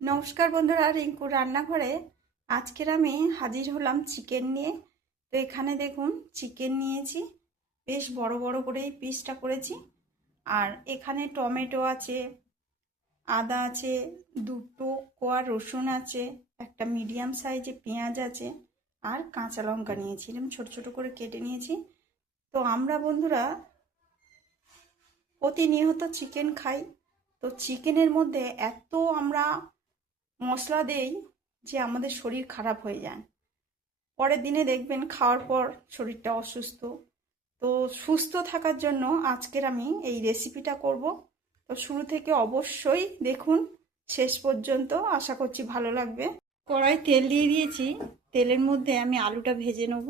নমস্কার বন্ধুরা, রিঙ্কুর রান্নাঘরে আজকের আমি হাজির হলাম চিকেন নিয়ে। তো এখানে দেখুন চিকেন নিয়েছি, বেশ বড় বড় করেই পিসটা করেছি। আর এখানে টমেটো আছে, আদা আছে, দুটো কোয়া রসুন আছে, একটা মিডিয়াম সাইজে পেঁয়াজ আছে, আর কাঁচা লঙ্কা নিয়েছি, এরকম ছোট ছোট করে কেটে নিয়েছি। তো আমরা বন্ধুরা প্রতিনিয়ত চিকেন খাই। তো চিকেনের মধ্যে এত আমরা মশলা দেই যে আমাদের শরীর খারাপ হয়ে যায়। পরের দিনে দেখবেন খাওয়ার পর শরীরটা অসুস্থ। তো সুস্থ থাকার জন্য আজকের আমি এই রেসিপিটা করব। তো শুরু থেকে অবশ্যই দেখুন শেষ পর্যন্ত, আশা করছি ভালো লাগবে। কড়াই তেল দিয়ে দিয়েছি, তেলের মধ্যে আমি আলুটা ভেজে নেব।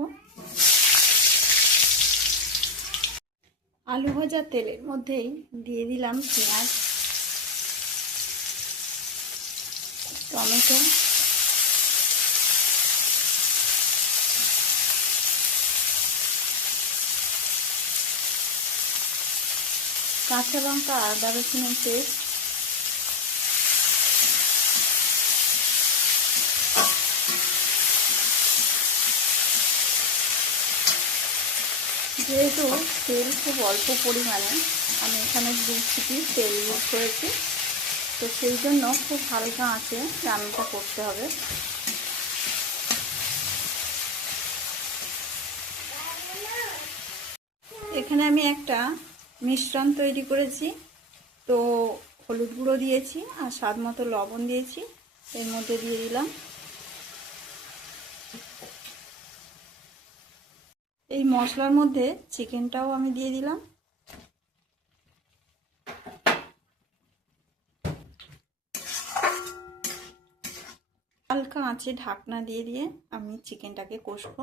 আলু ভাজা তেলের মধ্যেই দিয়ে দিলাম পেঁয়াজ, টমেটো, কাঁচা লঙ্কা, আদা রসুনের পেস্ট, যেহেতু তেল খুব অল্প পরিমাণে, আমি এখানে 2 ছিপি তেল ইউজ করেছি। তো সেই জন্য খুব হালকা আঁচে রান্নাটা করতে হবে। এখানে আমি একটা মিশ্রণ তৈরি করেছি। তো হলুদ গুঁড়ো দিয়েছি আর স্বাদ মতো লবণ দিয়েছি, এর মধ্যে দিয়ে দিলাম। এই মশলার মধ্যে চিকেনটাও আমি দিয়ে দিলাম। হালকা আঁচে ঢাকনা দিয়ে দিয়ে আমি চিকেনটাকে কষবো।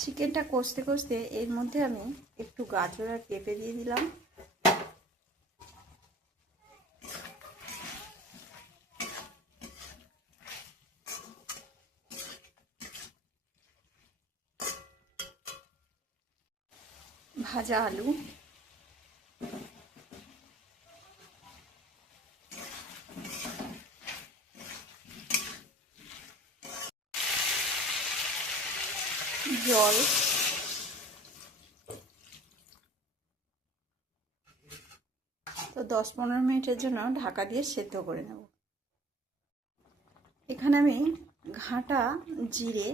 চিকেনটা কষতে কষতে এর মধ্যে আমি একটু গাজর আর পেঁপে দিয়ে দিলাম। ভাজা আলু, জল, তো 10-15 মিনিটের জন্য ঢাকা দিয়ে সেদ্ধ করে নেব। এখানে আমি ঘাঁটা জিরে,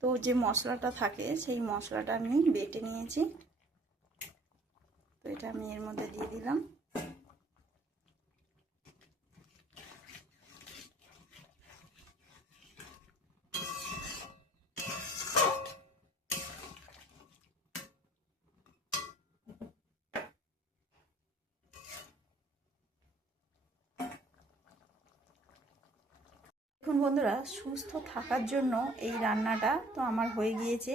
তো যে মশলাটা থাকে সেই মশলাটা আমি বেটে নিয়েছি। তো এটা আমি এর মধ্যে দিয়ে দিলাম। দেখুন বন্ধুরা, সুস্থ থাকার জন্য এই রান্নাটা তো আমার হয়ে গিয়েছে।